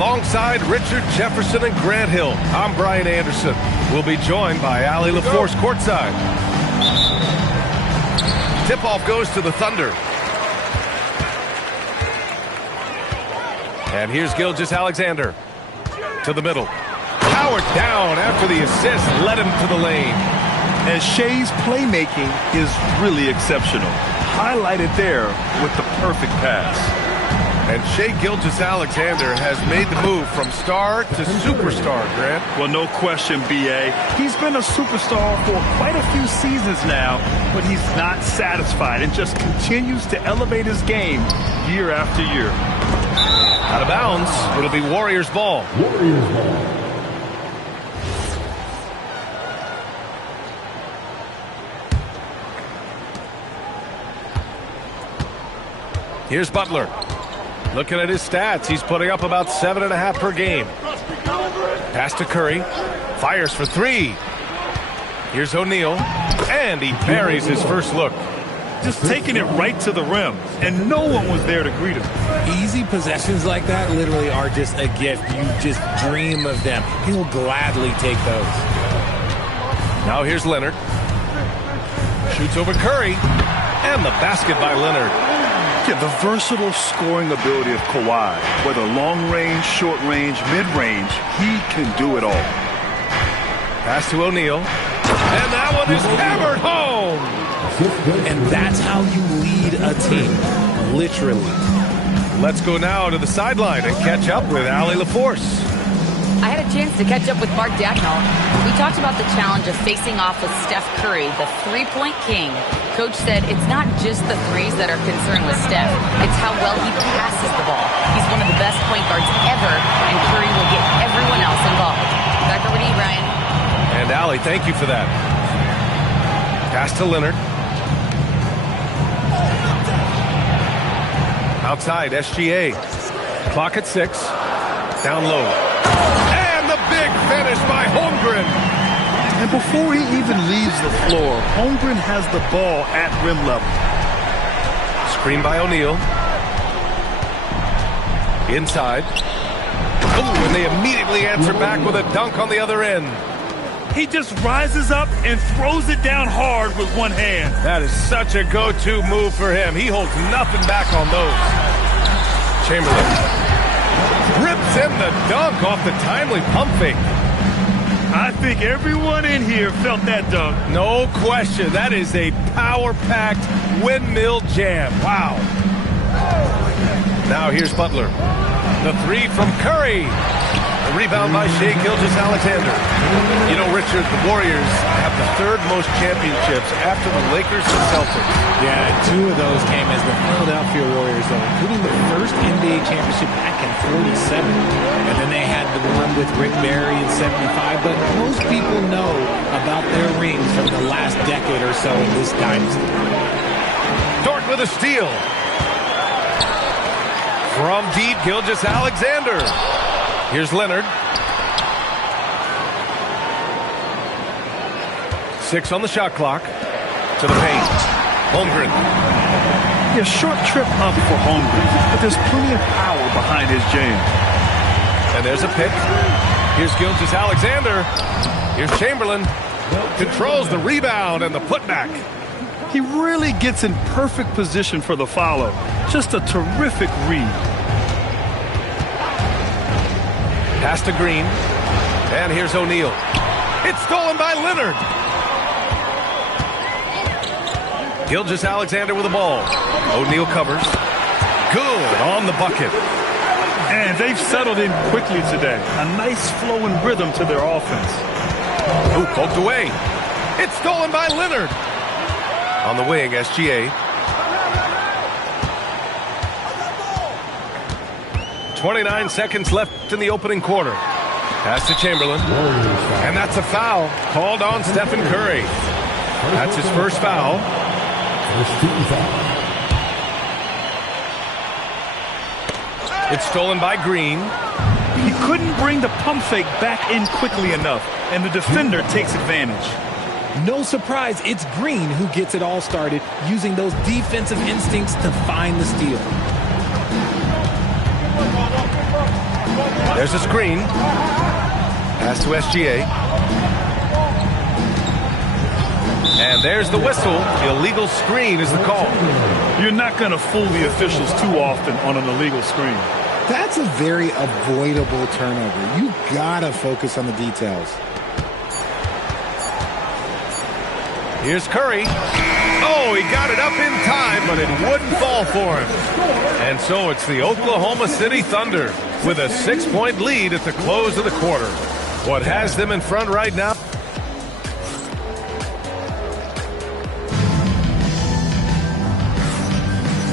Alongside Richard Jefferson and Grant Hill, I'm Brian Anderson. We'll be joined by Allie LaForce courtside. Tip-off goes to the Thunder. And here's Gilgeous-Alexander to the middle. Powered down after the assist led him to the lane. And Shea's playmaking is really exceptional. Highlighted there with the perfect pass. And Shai Gilgeous-Alexander has made the move from star to superstar, Grant. Well, no question, B.A. He's been a superstar for quite a few seasons now, but he's not satisfied and just continues to elevate his game year after year. Out of bounds, it'll be Warriors ball. Here's Butler. Looking at his stats, he's putting up about 7.5 per game. Pass to Curry. Fires for three. Here's O'Neal. And he buries his first look. Just taking it right to the rim, and no one was there to greet him. Easy possessions like that literally are just a gift. You just dream of them. He'll gladly take those. Now here's Leonard. Shoots over Curry. And the basket by Leonard. Yeah, the versatile scoring ability of Kawhi, whether long range, short range, mid range, he can do it all. Pass to O'Neal. And that one is hammered home. And that's how you lead a team, literally. Let's go now to the sideline and catch up with Allie LaForce. I had a chance to catch up with Mark Dagnall. We talked about the challenge of facing off with Steph Curry, the three-point king. Coach said it's not just the threes that are concerned with Steph. It's how well he passes the ball. He's one of the best point guards ever, and Curry will get everyone else involved. Back over to you, Brian. And Allie, thank you for that. Pass to Leonard. Outside, SGA. Clock at 6. Down low. And the big finish by Holmgren. And before he even leaves the floor, Holmgren has the ball at rim level. Screen by O'Neal. Inside. Oh, and they immediately answer back with a dunk on the other end. He just rises up and throws it down hard with one hand. That is such a go-to move for him. He holds nothing back on those. Chamberlain rips in the dunk off the timely pump fake. I think everyone in here felt that dunk. No question. That is a power-packed windmill jam. Wow. Now here's Butler. The three from Curry. The rebound by Shai Gilgeous-Alexander. You know, Richard, the Warriors have the third most championships after the Lakers and Celtics. Yeah, 2 of those came as the Philadelphia Warriors, though, including the first NBA championship back in '47. And then they had the one with Rick Barry in '75. But most people know about their rings from the last decade or so in this dynasty. Dort with a steal. From deep, Gilgeous-Alexander. Here's Leonard. 6 on the shot clock. To the paint. Holmgren. Yeah, short trip up for Holmgren, but there's plenty of power behind his jam. And there's a pick. Here's Gilgeous-Alexander. Here's Chamberlain. Controls the rebound and the putback. He really gets in perfect position for the follow. Just a terrific read. Pass to Green. And here's O'Neal. It's stolen by Leonard. Gilgeous-Alexander with the ball. O'Neal covers. Good on the bucket. And they've settled in quickly today. A nice flow and rhythm to their offense. Oh, poked away. It's stolen by Leonard. On the wing, SGA. 29 seconds left in the opening quarter. Pass to Chamberlain. And that's a foul called on Stephen Curry. That's his first foul. It's stolen by Green. He couldn't bring the pump fake back in quickly enough, and the defender takes advantage. No surprise, it's Green who gets it all started, using those defensive instincts to find the steal. There's a screen. Pass to SGA. And there's the whistle. The illegal screen is the call. You're not going to fool the officials too often on an illegal screen. That's a very avoidable turnover. You gotta focus on the details. Here's Curry. Oh, he got it up in time, but it wouldn't fall for him. And so it's the Oklahoma City Thunder with a 6-point lead at the close of the quarter. What has them in front right now?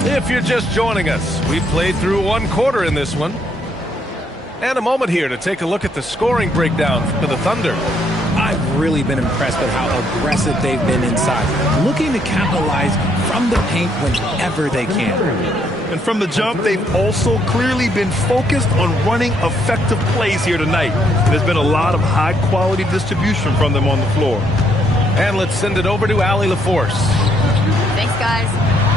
If you're just joining us, we played through one quarter in this one. And a moment here to take a look at the scoring breakdown for the Thunder. I've really been impressed with how aggressive they've been inside, looking to capitalize from the paint whenever they can. And from the jump, they've also clearly been focused on running effective plays here tonight. There's been a lot of high-quality distribution from them on the floor. And let's send it over to Allie LaForce. Thanks, guys.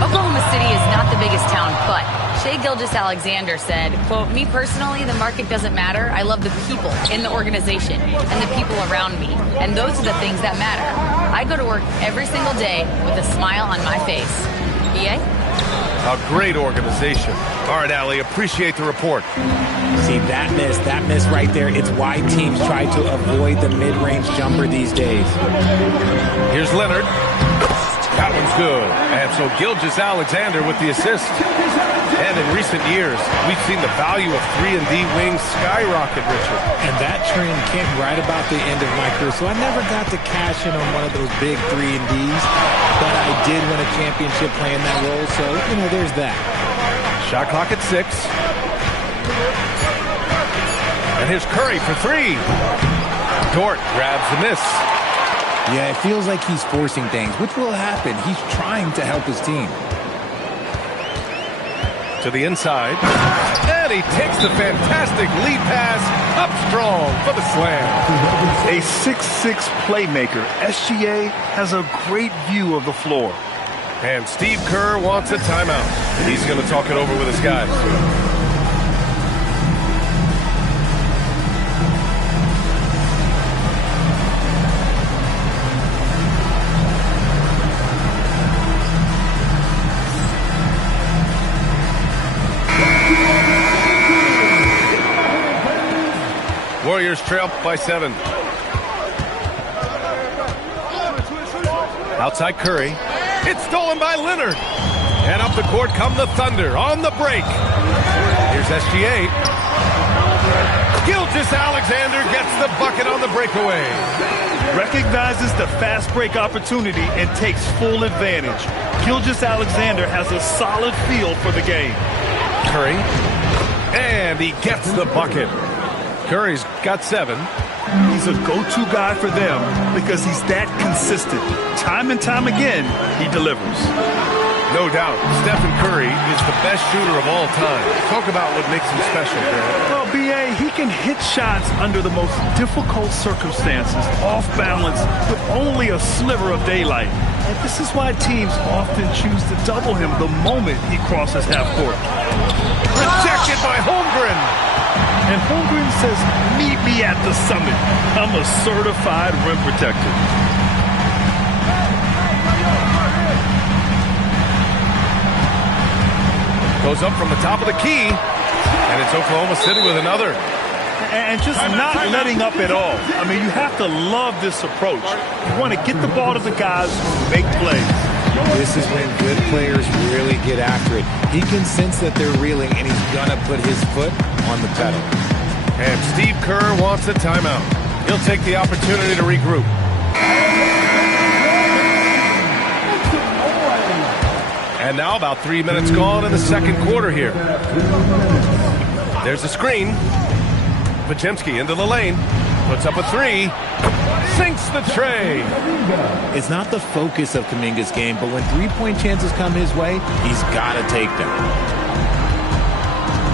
Oklahoma City is not the biggest town, but Shai Gilgeous-Alexander said, quote, "Me personally, the market doesn't matter. I love the people in the organization and the people around me. And those are the things that matter. I go to work every single day with a smile on my face." EA? A great organization. All right, Allie, appreciate the report. See, that miss right there, it's why teams try to avoid the mid-range jumper these days. Here's Leonard. That one's good. And so Gilgeous-Alexander with the assist. And in recent years, we've seen the value of 3-and-D wings skyrocket, Richard. And that trend came right about the end of my career, so I never got to cash in on one of those big 3-and-Ds, but I did win a championship playing that role, so, there's that. Shot clock at 6. And here's Curry for 3. Dort grabs the miss. Yeah, it feels like he's forcing things, which will happen. He's trying to help his team. To the inside. And he takes the fantastic lead pass up strong for the slam. A 6'6" playmaker, SGA has a great view of the floor. And Steve Kerr wants a timeout. He's going to talk it over with his guys. Warriors trail by 7. Outside Curry. It's stolen by Leonard. And up the court come the Thunder on the break. Here's SGA. Gilgeous-Alexander gets the bucket on the breakaway. Recognizes the fast break opportunity and takes full advantage. Gilgeous-Alexander has a solid feel for the game. Curry. And he gets the bucket. Curry's got 7. He's a go-to guy for them because he's that consistent. Time and time again, he delivers. No doubt, Stephen Curry is the best shooter of all time. Talk about what makes him special, Grant. Well, B.A., he can hit shots under the most difficult circumstances, off balance, with only a sliver of daylight. And this is why teams often choose to double him the moment he crosses half court. Rejected by Holmgren. And Holmgren says, "Meet me at the summit. I'm a certified rim protector." Goes up from the top of the key. And it's Oklahoma City with another. And just not letting up at all. I mean, you have to love this approach. You want to get the ball to the guys who make plays. This is when good players really get after it. He can sense that they're reeling, and he's going to put his foot on the pedal. And Steve Kerr wants a timeout. He'll take the opportunity to regroup. And now about 3 minutes gone in the second quarter here. There's a screen. Podziemski into the lane. Puts up a 3. Sinks the tray. It's not the focus of Kuminga's game, but when three-point chances come his way, he's got to take them.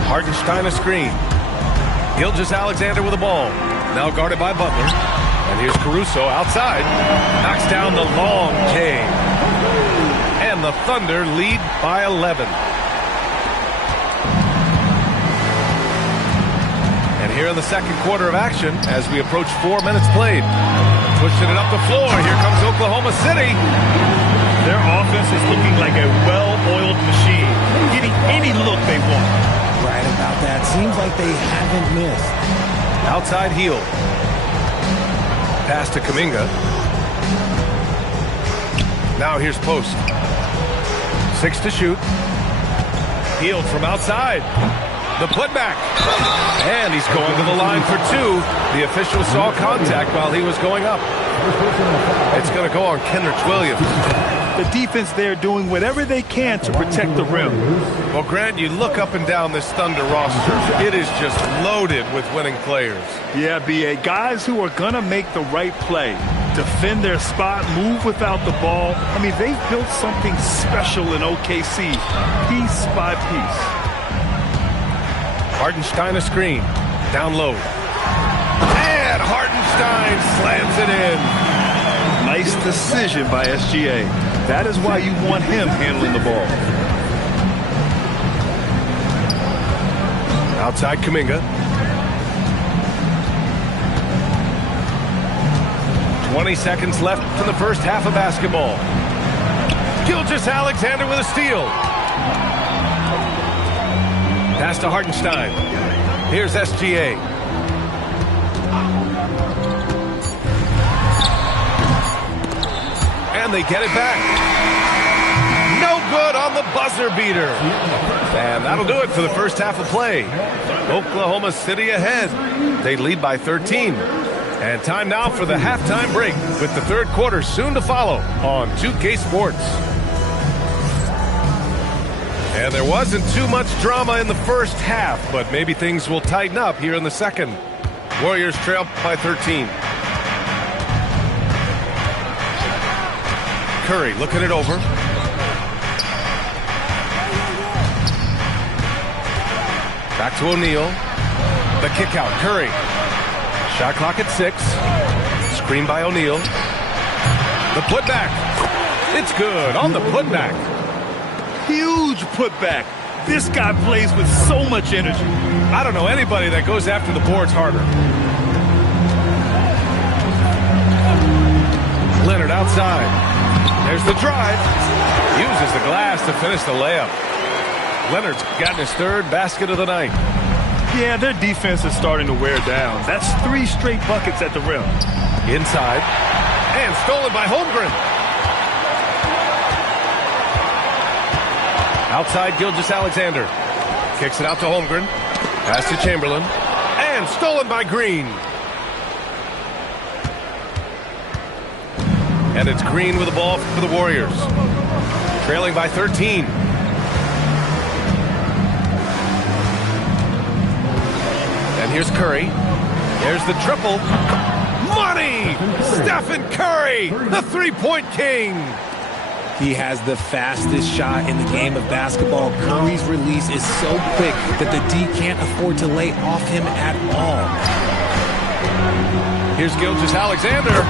Hartenstein a screen. Gilgeous-Alexander with the ball. Now guarded by Butler. And here's Caruso outside. Knocks down the long J. And the Thunder lead by 11. here in the second quarter of action as we approach 4 minutes played. Pushing it up the floor. Here comes Oklahoma City. Their offense is looking like a well-oiled machine, getting any look they want. Right about that. Seems like they haven't missed. Outside heel. Pass to Kuminga. Now here's post. 6 to shoot. Healed from outside. The putback. And he's going to the line for 2. The official saw contact while he was going up. It's going to go on Kenrich Williams. The defense there doing whatever they can to protect the rim. Well, Grant, you look up and down this Thunder roster. It is just loaded with winning players. Yeah, B.A. Guys who are going to make the right play. Defend their spot, move without the ball. I mean, they've built something special in OKC, piece by piece. Hartenstein a screen. Down low. And Hartenstein slams it in. Nice decision by SGA. That is why you want him handling the ball. Outside Kuminga. 20 seconds left in the first half of basketball. Gilgeous-Alexander with a steal. Pass to Hartenstein. Here's SGA. And they get it back. No good on the buzzer beater. And that'll do it for the first half of play. Oklahoma City ahead. They lead by 13. And time now for the halftime break with the third quarter soon to follow on 2K Sports. And there wasn't too much drama in the first half, but maybe things will tighten up here in the second. Warriors trail by 13. Curry looking it over. Back to O'Neal. The kick out. Curry. Shot clock at 6. Screen by O'Neal. The putback. It's good on the putback. Huge putback. This guy plays with so much energy. I don't know anybody that goes after the boards harder. Leonard outside. There's the drive. Uses the glass to finish the layup. Leonard's gotten his third basket of the night. Yeah, their defense is starting to wear down. That's 3 straight buckets at the rim. Inside. And stolen by Holmgren. Outside Gilgeous-Alexander. Kicks it out to Holmgren. Pass to Chamberlain. And stolen by Green. And it's Green with the ball for the Warriors. Trailing by 13. And here's Curry. There's the triple. Money! Stephen Curry, the three-point king. He has the fastest shot in the game of basketball. Curry's release is so quick that the D can't afford to lay off him at all. Here's Gilgeous-Alexander.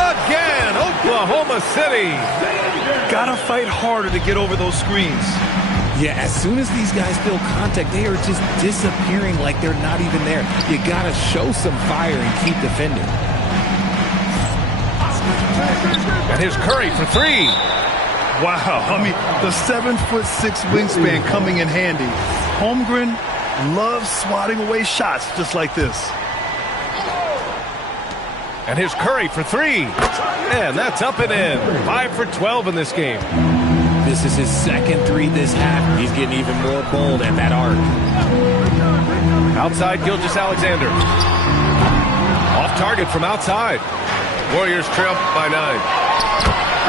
Again, Oklahoma City. Gotta fight harder to get over those screens. Yeah, as soon as these guys feel contact, they are just disappearing like they're not even there. You gotta show some fire and keep defending. And here's Curry for 3. Wow, I mean, the 7'6" wingspan coming in handy. Holmgren loves swatting away shots just like this. And here's Curry for 3. And that's up and in. 5 for 12 in this game. This is his second 3 this half. He's getting even more bold at that arc. Outside Gilgeous-Alexander. Off target from outside. Warriors trail by 9.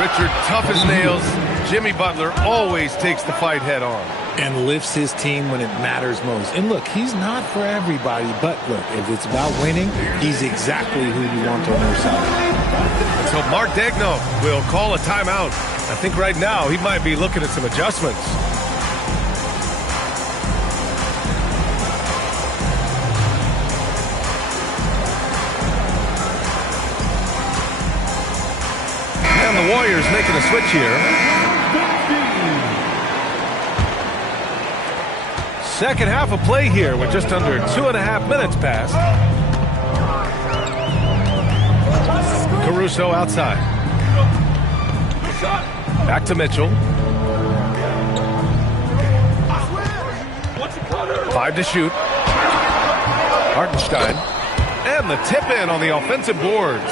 Richard, tough as nails. Jimmy Butler always takes the fight head on. And lifts his team when it matters most. And look, he's not for everybody, but look, if it's about winning, he's exactly who you want on your side. So Mark Daigneault will call a timeout. I think right now he might be looking at some adjustments. And the Warriors making a switch here. Second half of play here with just under 2.5 minutes passed. Caruso outside. Back to Mitchell. 5 to shoot. Hartenstein. And the tip in on the offensive boards.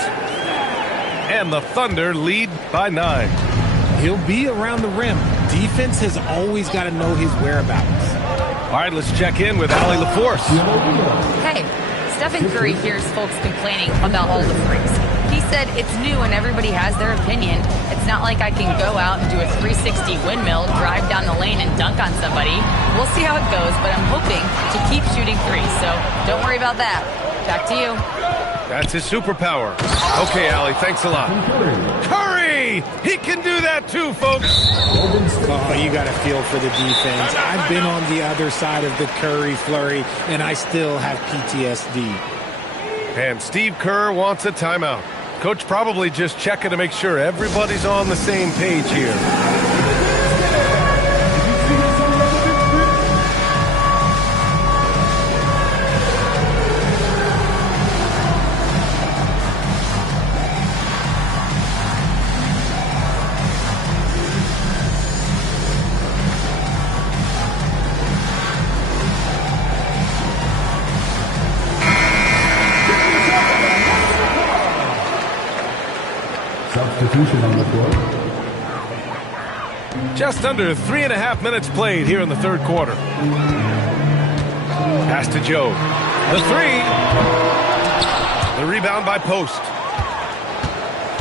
And the Thunder lead by 9. He'll be around the rim. Defense has always got to know his whereabouts. All right, let's check in with Allie LaForce. Hey, Stephen Curry hears folks complaining about all the threes. He said it's new and everybody has their opinion. It's not like I can go out and do a 360 windmill, drive down the lane and dunk on somebody. We'll see how it goes, but I'm hoping to keep shooting threes, so don't worry about that. Back to you. That's his superpower. Okay, Allie, thanks a lot. Curry! He can do that too, folks. Oh, you got to feel for the defense. I've been on the other side of the Curry flurry, and I still have PTSD. And Steve Kerr wants a timeout. Coach probably just checking to make sure everybody's on the same page here. Substitution on the floor. Just under 3.5 minutes played here in the third quarter. Pass to Joe. The three. The rebound by Post.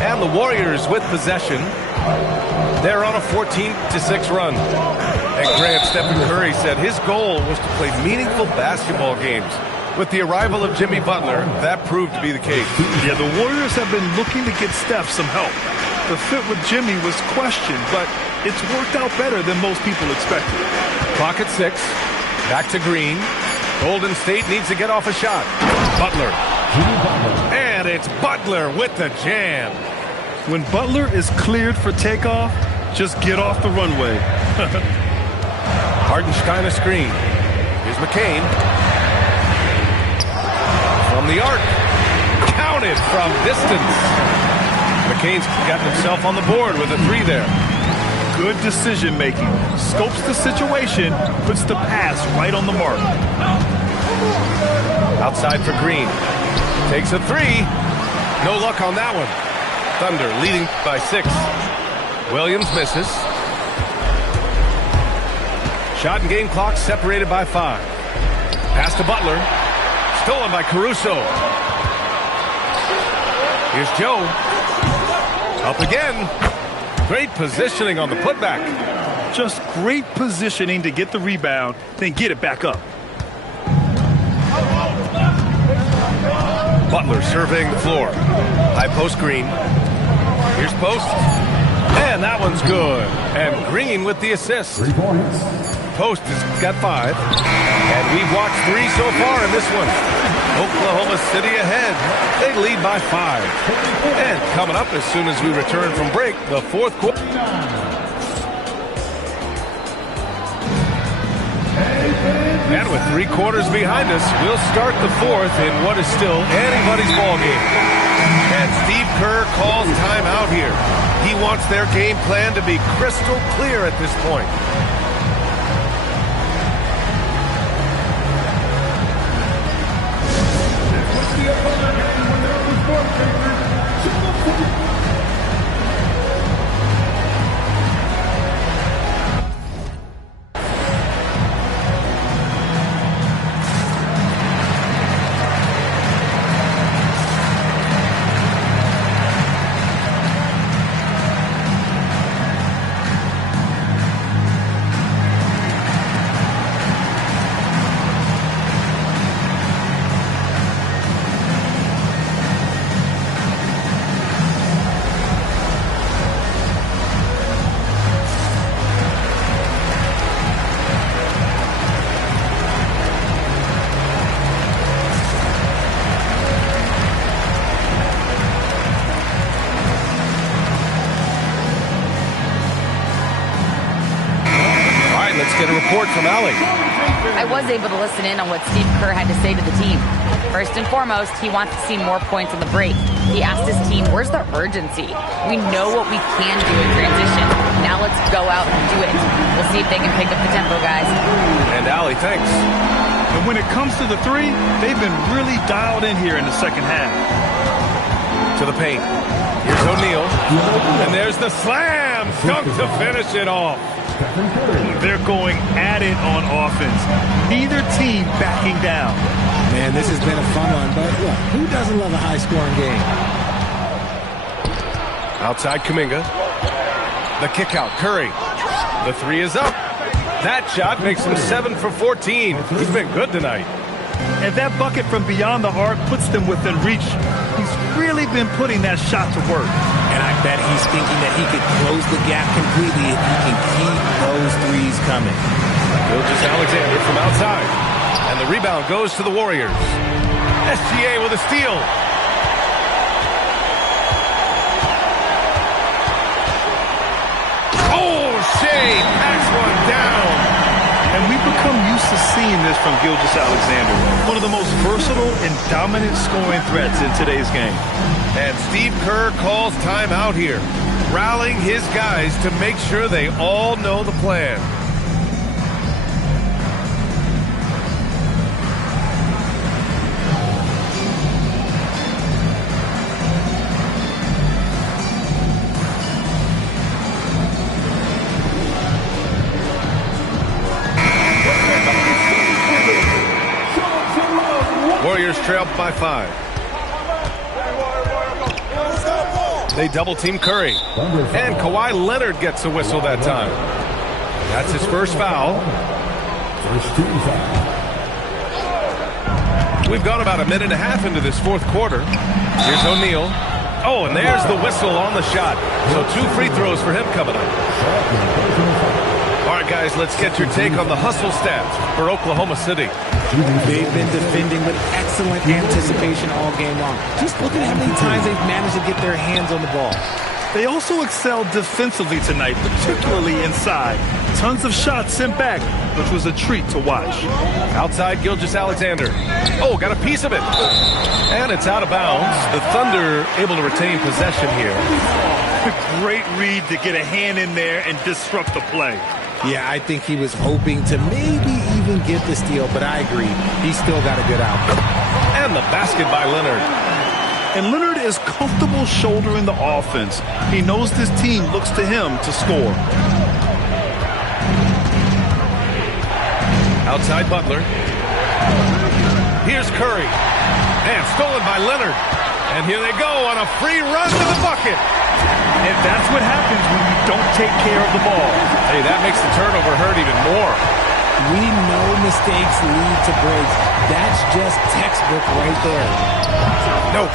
And the Warriors with possession. They're on a 14-6 run. And Grant, Stephen Curry said his goal was to play meaningful basketball games. With the arrival of Jimmy Butler, that proved to be the case. Yeah, the Warriors have been looking to get Steph some help. The fit with Jimmy was questioned, but it's worked out better than most people expected. Clock at 6. Back to Green. Golden State needs to get off a shot. Butler. And it's Butler with the jam. When Butler is cleared for takeoff, just get off the runway. Hartenstein a screen. Here's McCain. From the arc. Counted from distance. McCain's got himself on the board with a 3 there. Good decision making. Scopes the situation, puts the pass right on the mark. Outside for Green. Takes a 3. No luck on that one. Thunder leading by 6. Williams misses. Shot and game clock separated by 5. Pass to Butler. Stolen by Caruso. Here's Joe. Up again. Great positioning on the putback. Just great positioning to get the rebound, then get it back up. Butler surveying the floor. High post Green. Here's Post. And that one's good. And Green with the assist. 3 points. Post has got 5. And we've watched 3 so far in this one. Oklahoma City ahead. They lead by 5. And coming up as soon as we return from break, the fourth quarter. And with 3 quarters behind us, we'll start the fourth in what is still anybody's ball game. And Steve Kerr calls timeout here. He wants their game plan to be crystal clear at this point. report from Allie. I was able to listen in on what Steve Kerr had to say to the team. First and foremost, he wants to see more points on the break. He asked his team, where's the urgency? We know what we can do in transition. Now let's go out and do it. We'll see if they can pick up the tempo, guys. And Allie, thanks. And when it comes to the three, they've been really dialed in here in the second half. To the paint. Here's O'Neal. And there's the slam. Dunk to finish it off. They're going at it on offense. Neither team backing down. Man, this has been a fun one, but look, who doesn't love a high-scoring game? Outside Kuminga. The kick out, Curry. The three is up. That shot makes him 7 for 14. He's been good tonight. And that bucket from beyond the arc puts them within reach. He's really been putting that shot to work. And I bet he's thinking that he could close the gap completely if he can keep those threes coming. Gilgeous-Alexander from outside. And the rebound goes to the Warriors. SGA with a steal. Oh, Shea packs one down. And we've become used to seeing this from Gilgeous-Alexander, one of the most versatile and dominant scoring threats in today's game. And Steve Kerr calls timeout here, rallying his guys to make sure they all know the plan. Warriors trail by 5. They double-team Curry. And Kawhi Leonard gets a whistle that time. That's his first foul. We've gone about a minute and a half into this fourth quarter. Here's O'Neal. Oh, and there's the whistle on the shot. So 2 free throws for him coming up. All right, guys, let's get your take on the hustle stats for Oklahoma City. They've been defending with excellent anticipation all game long. Just look at how many times they've managed to get their hands on the ball. They also excelled defensively tonight, particularly inside. Tons of shots sent back, which was a treat to watch. Outside Gilgeous-Alexander. Oh, got a piece of it. And it's out of bounds. The Thunder able to retain possession here. Great read to get a hand in there and disrupt the play. Yeah, I think he was hoping to maybe even get the steal, but I agree. He's still got a good output. And the basket by Leonard. And Leonard is comfortable shouldering the offense. He knows this team looks to him to score. Outside Butler. Here's Curry. And stolen by Leonard. And here they go on a free run to the bucket. And that's what happens when you don't take care of the ball. Hey, that makes the turnover hurt even more. We know mistakes lead to breaks. That's just textbook right there. No.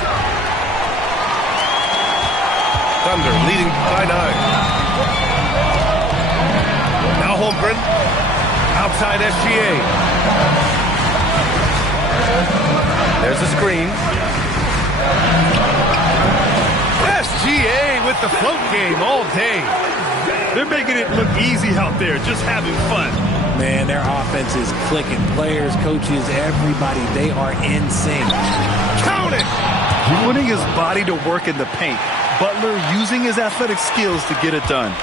Thunder leading by 9. Now Holmgren. Outside SGA. There's a screen. SGA with the float game all day. They're making it look easy out there, just having fun. Man, their offense is clicking. Players, coaches, everybody, they are in sync. Count it! Putting his body to work in the paint. Butler using his athletic skills to get it done.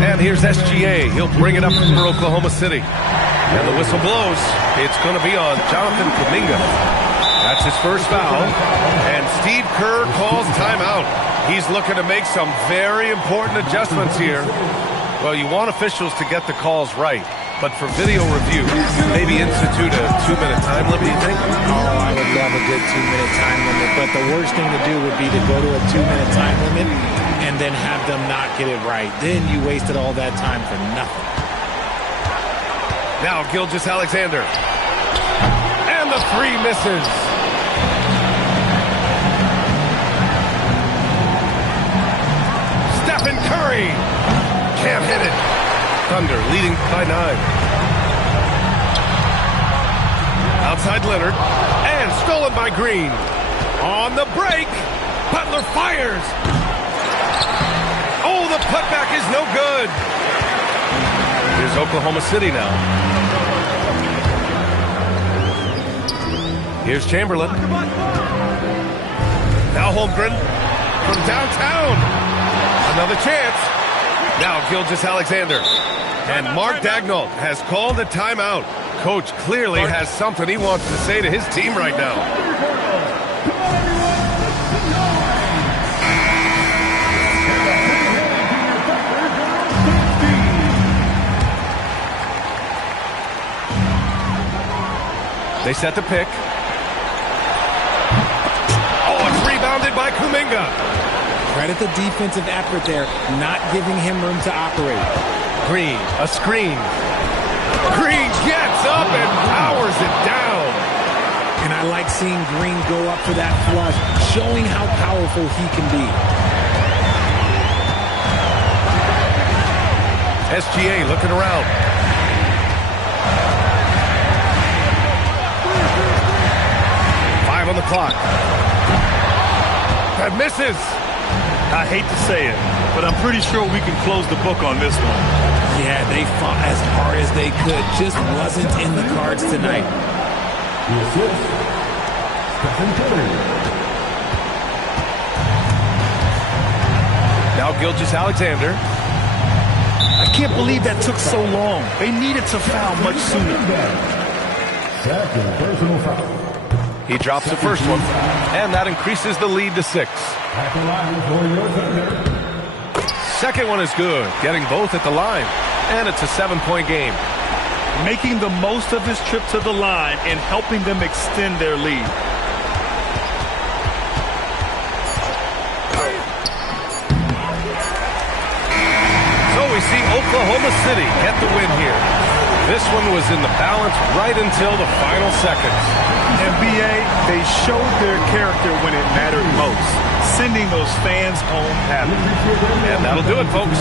And here's SGA. He'll bring it up for Oklahoma City. And the whistle blows. It's going to be on Jonathan Kuminga. That's his first foul. And Steve Kerr calls timeout. He's looking to make some very important adjustments here. Well, you want officials to get the calls right. But for video review, maybe institute a 2-minute time limit, you think? Oh, I would love a good 2-minute time limit. But the worst thing to do would be to go to a 2-minute time limit and then have them not get it right. Then you wasted all that time for nothing. Now Gilgeous-Alexander. And the 3 misses. Stephen Curry. Can't hit it. Thunder leading by 9. Outside Leonard. And stolen by Green. On the break. Butler fires. Oh, the putback is no good. Here's Oklahoma City now. Here's Chamberlain. Now Holmgren from downtown. Another chance. Now Gilgeous-Alexander. And Mark Daigneault has called a timeout. Coach clearly has something he wants to say to his team right now. They set the pick. Oh, it's rebounded by Kuminga. Credit the defensive effort there, not giving him room to operate. Green, a screen. Green gets up and powers it down. And I like seeing Green go up for that flush, showing how powerful he can be. SGA looking around. On the clock. That misses. I hate to say it, but I'm pretty sure we can close the book on this one. Yeah, they fought as hard as they could. Just wasn't in the cards tonight. Now Gilgeous-Alexander. I can't believe that took so long. They needed to foul much sooner. Second personal foul. He drops the first one, and that increases the lead to 6. Second one is good, getting both at the line, and it's a 7-point game. Making the most of his trip to the line and helping them extend their lead. So we see Oklahoma City get the win here. This one was in the balance right until the final seconds. NBA, they showed their character when it mattered most, sending those fans home happy. And that'll do it, folks.